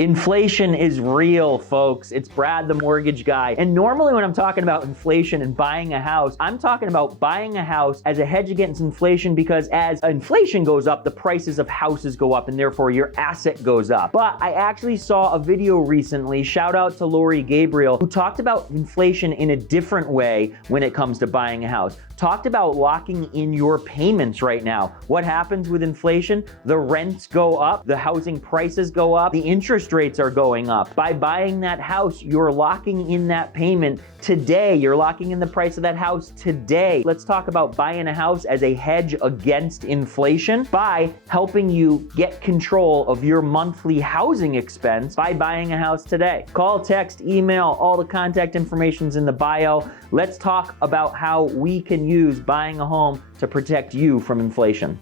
Inflation is real, folks. It's Brad, the mortgage guy. And normally when I'm talking about inflation and buying a house, I'm talking about buying a house as a hedge against inflation, because as inflation goes up, the prices of houses go up and therefore your asset goes up. But I actually saw a video recently, shout out to Lori Gabriel, who talked about inflation in a different way when it comes to buying a house. Talked about locking in your payments right now. What happens with inflation? The rents go up, the housing prices go up, the interest rates are going up. By buying that house, you're locking in that payment today. You're locking in the price of that house today. Let's talk about buying a house as a hedge against inflation by helping you get control of your monthly housing expense by buying a house today. Call, text, email, all the contact information's in the bio. Let's talk about how we can use buying a home to protect you from inflation.